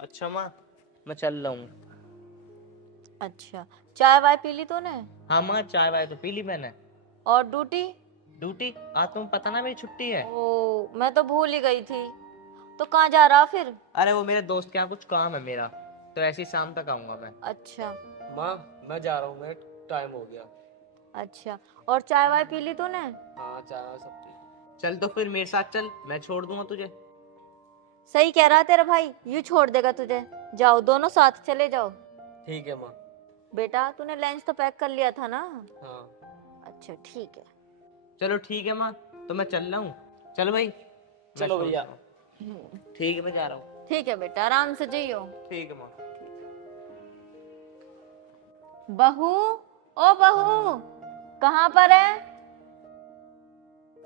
अच्छा माँ, मैं चल रहा हूँ। अच्छा, चाय वाय पी ली तूने? हाँ माँ, चाय वाय तो पी ली मैंने। और ड्यूटी? ड्यूटी? आज तुम्हें पता ना मेरी छुट्टी है। ओ, मैं तो भूल ही गई थी। तो कहाँ जा रहा फिर? अरे वो मेरे दोस्त के यहाँ कुछ काम है मेरा, तो ऐसी शाम तक आऊंगा मैं। अच्छा। माँ मैं जा रहा हूँ, मैं टाइम हो गया। अच्छा, और चाय वाय पी ली तूने? हाँ चाय सब ठीक। चल तो फिर मेरे साथ चल, मैं छोड़ दूंगा तुझे। सही कह रहा तेरा भाई, यूं छोड़ देगा तुझे। जाओ दोनों साथ चले जाओ। ठीक है माँ। बेटा तूने लंच तो पैक कर लिया था ना? हाँ। अच्छा ठीक है। चलो ठीक है माँ, तो मैं चल रहा हूँ। चल भाई। चलो भैया। ठीक है, मैं जा रहा हूँ। ठीक है बेटा, आराम से जाइयो। ठीक है माँ। बहू, ओ बहू, कहाँ पर है?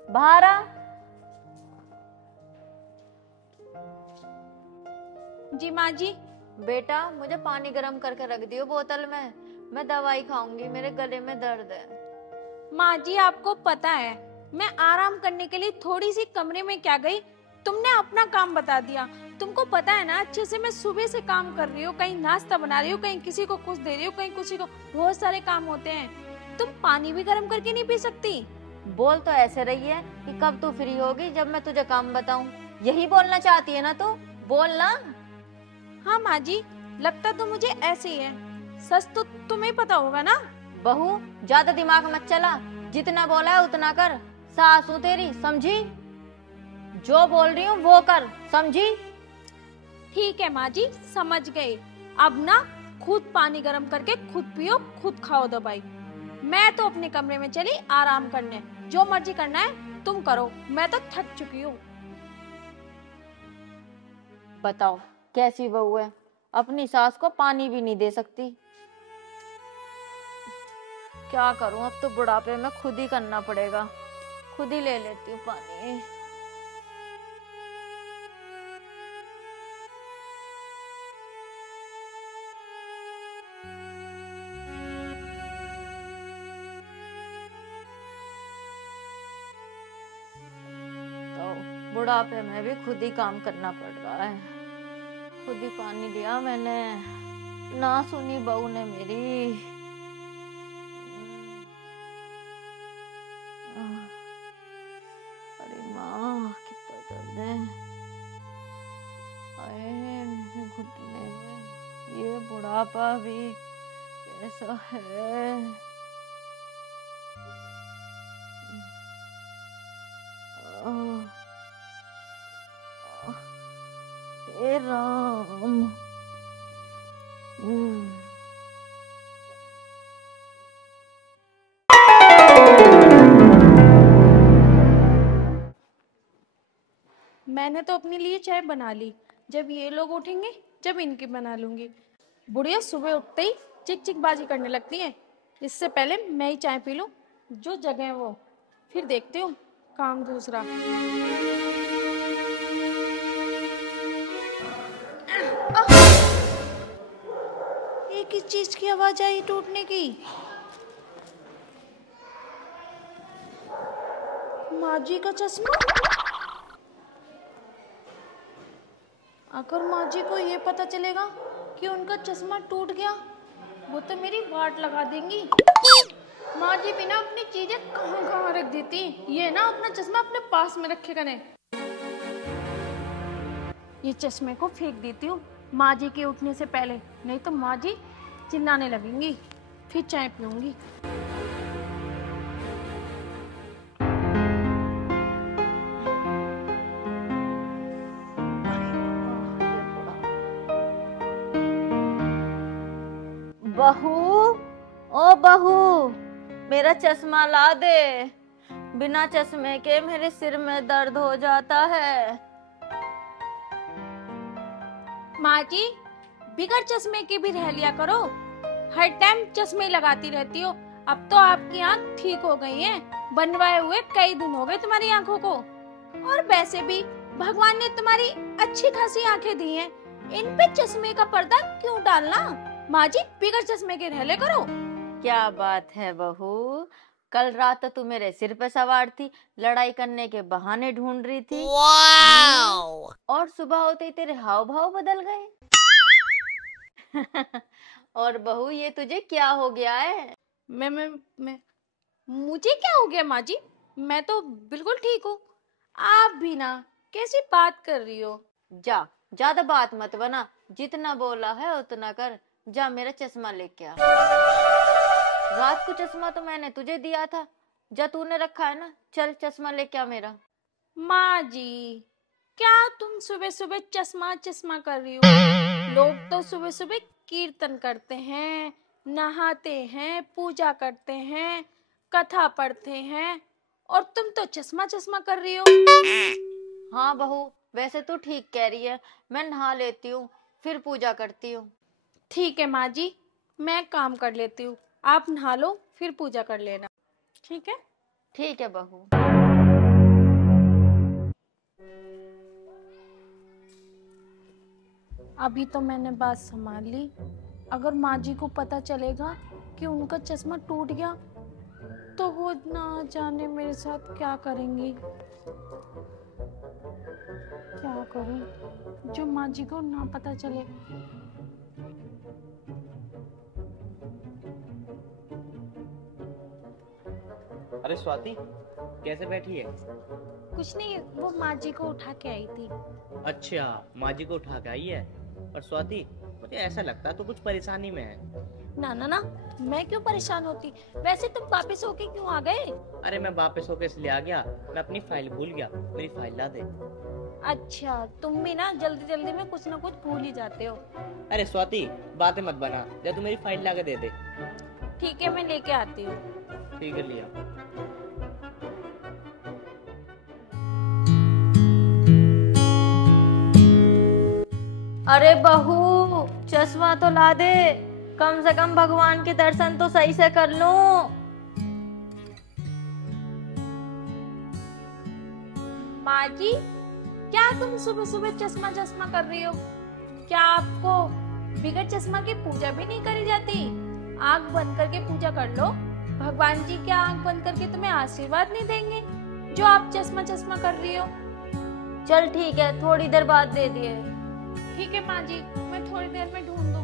बाहर आ। जी माँ जी। बेटा मुझे पानी गर्म करके रख दियो बोतल में, मैं दवाई खाऊंगी, मेरे गले में दर्द है। माँ जी आपको पता है मैं आराम करने के लिए थोड़ी सी कमरे में क्या गई, तुमने अपना काम बता दिया। तुमको पता है ना अच्छे से मैं सुबह से काम कर रही हूँ, कहीं नाश्ता बना रही हूँ, कहीं किसी को कुछ दे रही हूँ, कहीं किसी को, बहुत सारे काम होते हैं। तुम पानी भी गर्म करके नहीं पी सकती? बोल तो ऐसे रही है कि कब तू फ्री होगी जब मैं तुझे काम बताऊं, यही बोलना चाहती है ना तू? बोल ना। हाँ माँ जी, लगता तो मुझे ऐसे ही है, सच तो तुम्हें पता होगा ना। बहू ज्यादा दिमाग मत चला, जितना बोला है उतना कर। सास हूं तेरी, समझी? जो बोल रही हूँ वो कर, समझी? ठीक है माँ जी, समझ गए। अब ना खुद पानी गर्म करके खुद पियो, खुद खाओ दवाई। मैं तो अपने कमरे में चली आराम करने, जो मर्जी करना है तुम करो, मैं तो थक चुकी हूँ। बताओ कैसी बहू है, अपनी सास को पानी भी नहीं दे सकती। क्या करूं, अब तो बुढ़ापे में खुद ही करना पड़ेगा, खुद ही ले लेती हूँ पानी। तो बुढ़ापे में भी खुद ही काम करना पड़ रहा है। खुद ही पानी लिया मैंने, ना सुनी बहू ने मेरी। अरे माँ कितना दर्द है, अरे मेरे घुटने में। ये बुढ़ापा भी कैसा है। हे राम। मैंने तो अपने लिए चाय बना ली, जब ये लोग उठेंगे जब इनकी बना लूंगी। बुढ़िया सुबह उठते ही चिक चिक बाजी करने लगती है, इससे पहले मैं ही चाय पी लूं, जो जगह है वो, फिर देखती हूँ काम दूसरा। ये किस चीज की आवाज आई टूटने की? माँ जी का चश्मा। अगर माँ जी को ये पता चलेगा कि उनका चश्मा टूट गया, वो तो मेरी वाट लगा देंगी। माँ जी भी ना अपनी चीजें कहाँ कहाँ रख देती, ये ना अपना चश्मा अपने पास में रखे करें। ये चश्मे को फेंक देती हूँ माँ जी के उठने से पहले, नहीं तो माँ जी चिल्लाने लगेंगी, फिर चाय पीऊंगी। बहू, ओ बहू, मेरा चश्मा ला दे, बिना चश्मे के मेरे सिर में दर्द हो जाता है। माँ जी बिगर चश्मे के भी रह लिया करो, हर टाइम चश्मे लगाती रहती हो। अब तो आपकी आंख ठीक हो गई है, बनवाए हुए कई दिन हो गए तुम्हारी आंखों को। और वैसे भी भगवान ने तुम्हारी अच्छी खासी आंखें दी हैं, इन पे चश्मे का पर्दा क्यों डालना? माँ जी बिगर चश्मे के रह ले करो। क्या बात है बहू, कल रात तो तू मेरे सिर पे सवार थी, लड़ाई करने के बहाने ढूंढ रही थी। और सुबह होते ही तेरे हाव भाव बदल गए। और बहू ये तुझे क्या हो गया है? मैं मुझे क्या हो गया माँ जी? मैं तो बिल्कुल ठीक हूँ। आप भी ना, कैसी बात कर रही हो? जा, ज्यादा बात मत बना, जितना बोला है उतना कर। जा मेरा चश्मा लेके आ। रात को चश्मा तो मैंने तुझे दिया था, जा तूने रखा है ना, चल चश्मा लेके आ मेरा। माँ जी, क्या तुम सुबह सुबह चश्मा चश्मा कर रही हो? लोग तो सुबह सुबह कीर्तन करते हैं, नहाते हैं, पूजा करते हैं, कथा पढ़ते हैं, और तुम तो चश्मा चश्मा कर रही हो। हाँ बहू, वैसे तू ठीक कह रही है, मैं नहा लेती हूँ फिर पूजा करती हूँ। ठीक है माँ जी, मैं काम कर लेती हूँ, आप नहा लो फिर पूजा कर लेना। ठीक है? ठीक है बहू। अभी तो मैंने बात संभाल ली, अगर माँ जी को पता चलेगा कि उनका चश्मा टूट गया तो वो ना जाने मेरे साथ क्या करेंगी। क्या करूं जो माँ जी को ना पता चले। अरे स्वाति, कैसे बैठी है? कुछ नहीं, वो माँ जी को उठा के आई थी। अच्छा, माँ जी को उठा के आई है। और स्वाति, मुझे ऐसा लगता है तो कुछ परेशानी में है। ना ना ना, मैं क्यों परेशान होती? वैसे तुम वापस होके क्यों आ गए? अरे मैं वापस होके इसलिए आ गया, मैं अपनी फाइल भूल गया, मेरी फाइल ला दे। अच्छा, तुम भी ना जल्दी जल्दी में कुछ ना कुछ भूल ही जाते हो। अरे स्वाति, बातें मत बना, या तू मेरी फाइल ला के दे दे। ठीक है, मैं लेके आती हूँ। ठीक है, लिया। अरे बहू, चश्मा तो ला दे, कम से कम भगवान के दर्शन तो सही से कर लूं। माँ जी, क्या तुम सुबह सुबह चश्मा चश्मा कर रही हो? क्या आपको बिगर चश्मा की पूजा भी नहीं करी जाती? आंख बंद करके पूजा कर लो, भगवान जी क्या आंख बंद करके तुम्हें आशीर्वाद नहीं देंगे जो आप चश्मा चश्मा कर रही हो? चल ठीक है, थोड़ी देर बाद दे दिए। ठीक है माँ जी, मैं थोड़ी देर में ढूंढ दूंगी।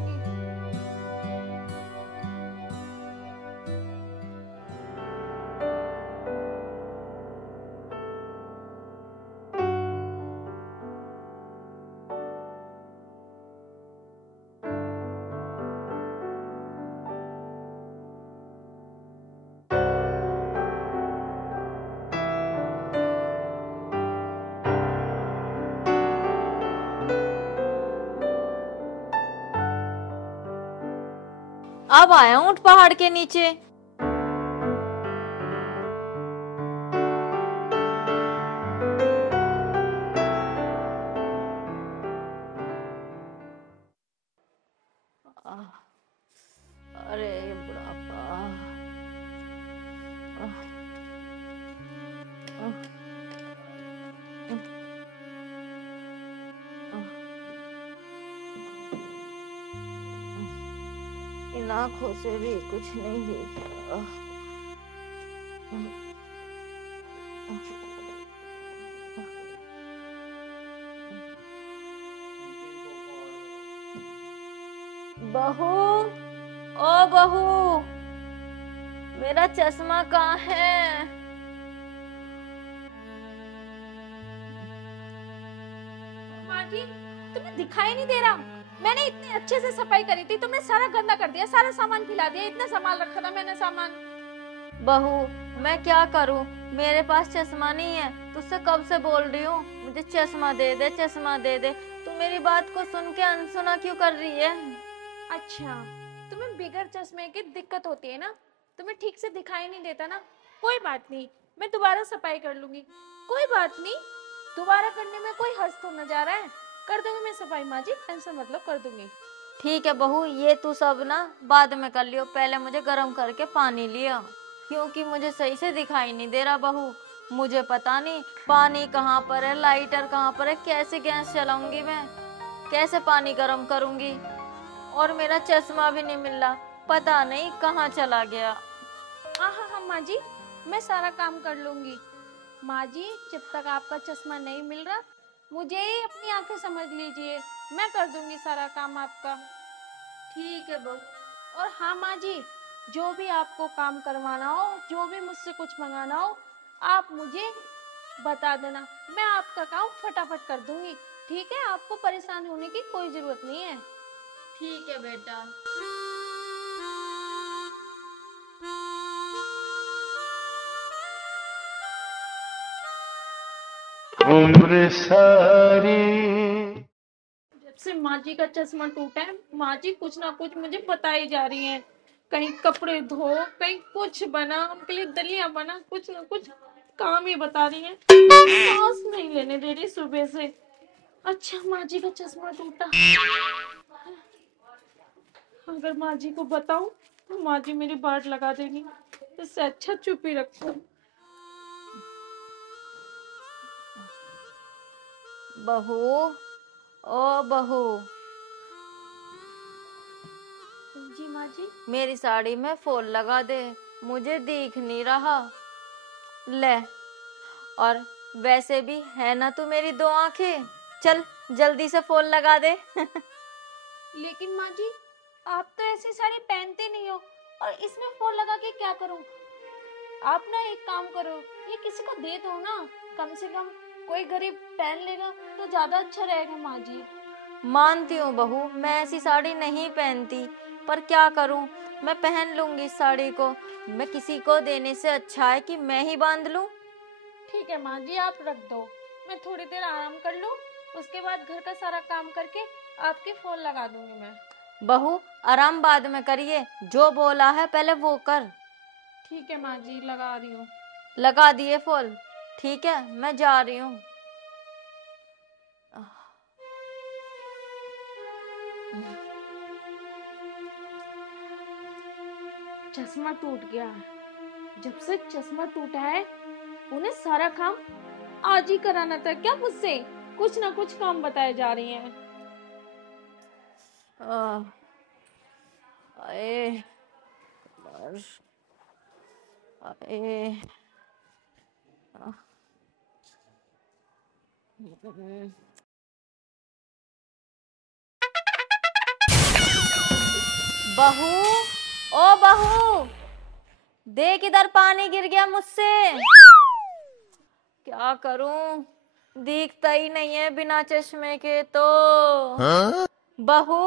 अब आया हूँ पहाड़ के नीचे। अरे बुढ़ापा। इन आँखों से भी कुछ नहीं दिख रहा। बहू, ओ बहू, मेरा चश्मा कहाँ है? माँ जी, तुम्हें दिखाई नहीं दे रहा? मैंने इतने अच्छे से सफाई करी थी, तुमने सारा गंदा कर दिया, सारा सामान फैला दिया, इतना सामान रखा था मैंने सामान। बहू, मैं क्या करूं, मेरे पास चश्मा नहीं है। तुझसे कब से बोल रही हूँ मुझे चश्मा दे दे, चश्मा दे दे। तू मेरी बात को सुन के अनसुना क्यों कर रही है? अच्छा, तुम्हें बिगर चश्मे की दिक्कत होती है ना, तुम्हें ठीक से दिखाई नहीं देता ना। कोई बात नहीं, मैं दोबारा सफाई कर लूंगी। कोई बात नहीं, दोबारा करने में कोई हर्ज तो न जा रहा है। कर दूंगी मैं सफाई माँ जी, टेंशन मतलब कर दूंगी। ठीक है बहू, ये तू सब ना बाद में कर लियो, पहले मुझे गर्म करके पानी लिया, क्योंकि मुझे सही से दिखाई नहीं दे रहा बहू। मुझे पता नहीं पानी कहाँ पर है, लाइटर कहाँ पर है, कैसे गैस चलाऊंगी मैं, कैसे पानी गर्म करूंगी। और मेरा चश्मा भी नहीं मिल रहा, पता नहीं कहाँ चला गया। हाँ हाँ हाँ माँ जी, मैं सारा काम कर लूंगी। माँ जी, जब तक आपका चश्मा नहीं मिल रहा, मुझे ही अपनी आंखें समझ लीजिए, मैं कर दूंगी सारा काम आपका। ठीक है बहू। और हाँ माँ जी, जो भी आपको काम करवाना हो, जो भी मुझसे कुछ मंगाना हो, आप मुझे बता देना, मैं आपका काम फटाफट कर दूंगी। ठीक है, आपको परेशान होने की कोई जरूरत नहीं है। ठीक है बेटा। उम्र सारी। जब से माँ जी का चश्मा टूटा है, माँ जी कुछ ना कुछ मुझे बताई जा रही हैं। कहीं कपड़े धो, कहीं कुछ बना, उनके लिए दलिया बना, कुछ ना कुछ काम ही बता रही हैं। सांस नहीं लेने दे रही सुबह से। अच्छा, माँ जी का चश्मा टूटा, अगर माँ जी को बताऊं तो माँ जी मेरी बाट लगा देगी। इससे अच्छा चुप ही रखो। बहू, ओ बहू, जी माँ जी। मेरी साड़ी में फॉल लगा दे, मुझे दिख नहीं रहा। ले, और वैसे भी है ना तू मेरी दो आंखें, चल जल्दी से फॉल लगा दे। लेकिन माँ जी, आप तो ऐसी साड़ी पहनते नहीं हो, और इसमें फॉल लगा के क्या करूं? आप ना एक काम करो, ये किसी को दे दो ना, कम से कम कोई गरीब पहन लेगा तो ज्यादा अच्छा रहेगा माँ जी। मानती हूँ बहू, मैं ऐसी साड़ी नहीं पहनती, पर क्या करूँ, मैं पहन लूंगी इस साड़ी को। मैं किसी को देने से अच्छा है कि मैं ही बांध लूं। ठीक है माँ जी, आप रख दो, मैं थोड़ी देर आराम कर लूं, उसके बाद घर का सारा काम करके आपकी फॉल लगा दूंगी मैं। बहू, आराम बाद में करिए, जो बोला है पहले वो कर। ठीक है माँ जी, लगा रही हूँ। लगा दिए फॉल, ठीक है, मैं जा रही हूँ। चश्मा टूट गया है, जब से चश्मा टूटा है उन्हें सारा काम आज ही कराना था क्या मुझसे? कुछ ना कुछ काम बताए जा रही हैं। आए, आए, बहू, ओ बहू, देख इधर पानी गिर गया मुझसे। क्या करूं, दिखता ही नहीं है बिना चश्मे के तो। बहू,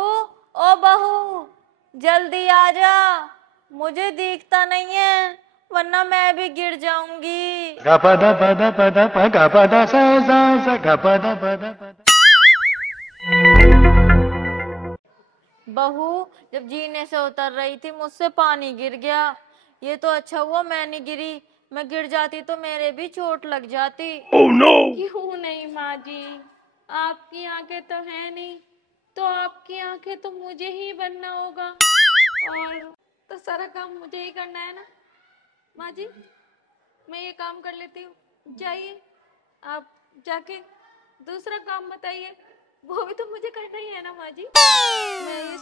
ओ बहू, जल्दी आ जा, मुझे दिखता नहीं है, वरना मैं भी गिर जाऊंगी। गपदा पदा पदा प गपदा सा सा सा गपदा पदा पदा। बहू, जब जीने से उतर रही थी मुझसे पानी गिर गया। ये तो अच्छा हुआ मैं नहीं गिरी, मैं गिर जाती तो मेरे भी चोट लग जाती। Oh no! क्यों नहीं माँ जी, आपकी आंखें तो है नहीं, तो आपकी आंखें तो मुझे ही बनना होगा, और तो सारा काम मुझे ही करना है ना। माँ जी, मैं ये काम कर लेती हूँ, जाइए आप जाके दूसरा काम बताइए, वो भी तो मुझे करना ही है ना माँ जी। मैं ये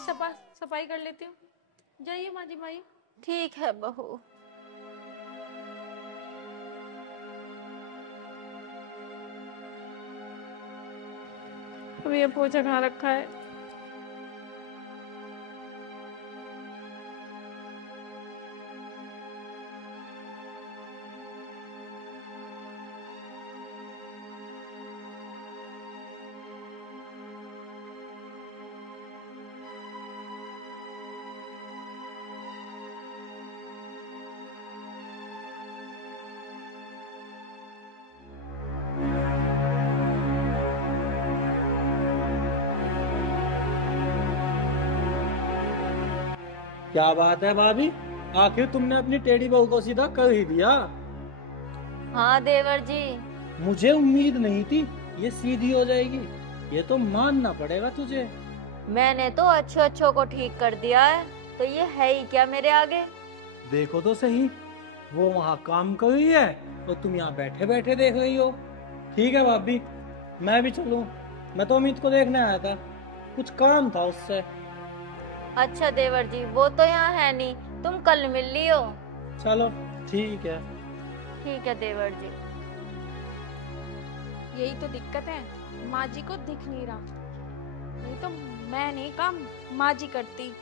सफाई कर लेती हूँ, जाइए माँ जी। माँ, ठीक है बहू। अब ये पोछा कहाँ रखा है? क्या बात है भाभी, आखिर तुमने अपनी टेढ़ी बहू को सीधा कर ही दिया। हाँ देवर जी। मुझे उम्मीद नहीं थी ये सीधी हो जाएगी, ये तो मानना पड़ेगा तुझे। मैंने तो अच्छो अच्छो को ठीक कर दिया है, तो ये है ही क्या मेरे आगे। देखो तो सही, वो वहाँ काम कर रही है और तुम यहाँ बैठे बैठे देख रही हो। ठीक है भाभी, मैं भी चलूं, मैं तो अमित को देखने आया था, कुछ काम था उससे। अच्छा देवर जी, वो तो यहाँ है नहीं, तुम कल मिल लियो। चलो ठीक है। ठीक है देवर जी। यही तो दिक्कत है, माँ जी को दिख नहीं रहा, नहीं तो मैं नहीं काम माँ जी करती।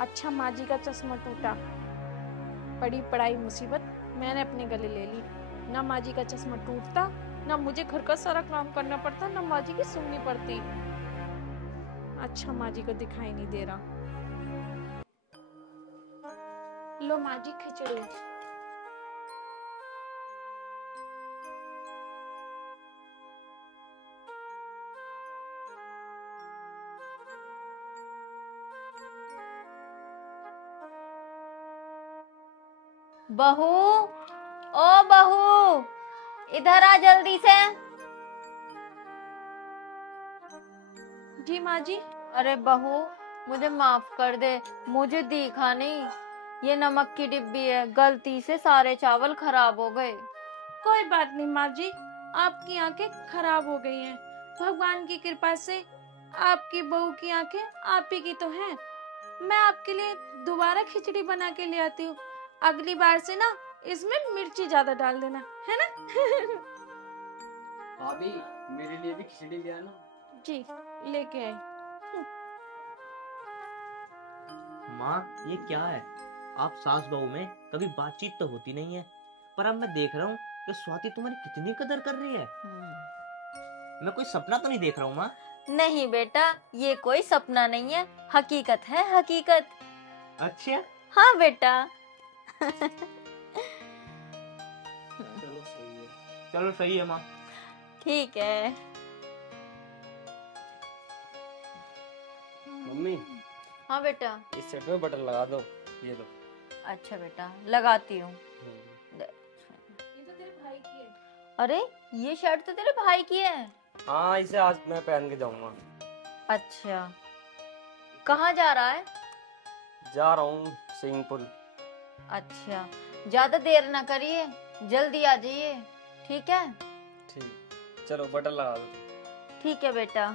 अच्छा माँ जी का चश्मा टूटा, बड़ी पढ़ाई मुसीबत मैंने अपने गले ले ली। ना माँ जी का चश्मा टूटता, ना मुझे घर का सारा काम करना पड़ता, ना माँ जी की सुननी पड़ती। अच्छा माँ जी को दिखाई नहीं दे रहा। लो माँ जी खिचड़ी। बहू, ओ बहू, इधर आ जल्दी से। जी माँ जी। अरे बहू, मुझे माफ कर दे, मुझे दिखा नहीं। ये नमक की डिब्बी है, गलती से सारे चावल खराब हो गए। कोई बात नहीं माँ जी, आपकी आंखें खराब हो गई हैं, भगवान की कृपा से आपकी बहू की आंखें आप ही की तो हैं। मैं आपके लिए दोबारा खिचड़ी बना के ले आती हूँ। अगली बार से ना इसमें मिर्ची ज्यादा डाल देना, है ना? भाभी मेरे लिए भी खिचड़ी ले आना। जी लेके आए। माँ ये क्या है, आप सास बहू में कभी बातचीत तो होती नहीं है, पर अब मैं देख रहा हूँ कि स्वाति तुम्हारी कितनी कदर कर रही है। मैं कोई सपना तो नहीं देख रहा हूँ माँ? नहीं बेटा, ये कोई सपना नहीं है, हकीकत है, हकीकत। अच्छा हाँ बेटा। चलो सही है माँ। ठीक है। मम्मी हाँ बेटा। इस सेट में बटन लगा दो, ये लो। अच्छा बेटा, लगाती हूँ। ये तो तेरे भाई की है। अरे ये शर्ट तो तेरे भाई की है। हाँ इसे आज मैं पहन के जाऊंगा। अच्छा, कहाँ जा रहा है? जा रहा हूँ स्विमिंग पूल। अच्छा, ज्यादा देर ना करिए, जल्दी आ जाइए, ठीक है? ठीक, चलो बटन लगा दो। ठीक है बेटा।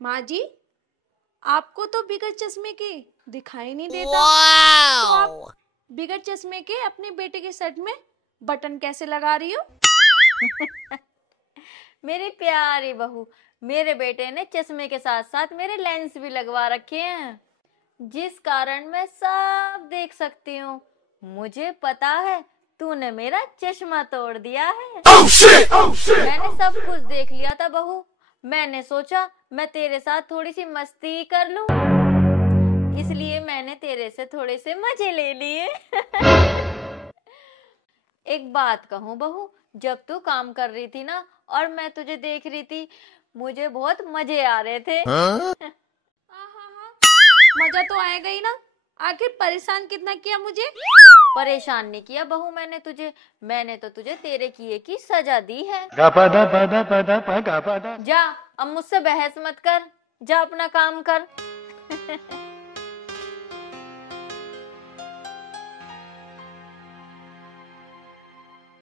माँ जी, आपको तो बिगर चश्मे के दिखाई नहीं देता। तो आप बिगर चश्मे के अपने बेटे के शर्ट में बटन कैसे लगा रही हो? मेरी प्यारी बहू, मेरे बेटे ने चश्मे के साथ साथ मेरे लेंस भी लगवा रखे हैं, जिस कारण मैं सब देख सकती हूँ। मुझे पता है तूने मेरा चश्मा तोड़ दिया है। मैंने सब कुछ देख लिया था बहू, मैंने सोचा मैं तेरे साथ थोड़ी सी मस्ती कर लूं, इसलिए मैंने तेरे से थोड़े से मजे ले लिए। एक बात कहूँ बहू, जब तू काम कर रही थी ना और मैं तुझे देख रही थी, मुझे बहुत मजे आ रहे थे। मजा तो आएगा ही ना, आखिर परेशान कितना किया मुझे? परेशान नहीं किया बहू मैंने तुझे, मैंने तो तुझे तेरे किए की सजा दी है। गपदा पदा पदा पगा पदा। जा, अब मुझसे बहस मत कर, जा अपना काम कर।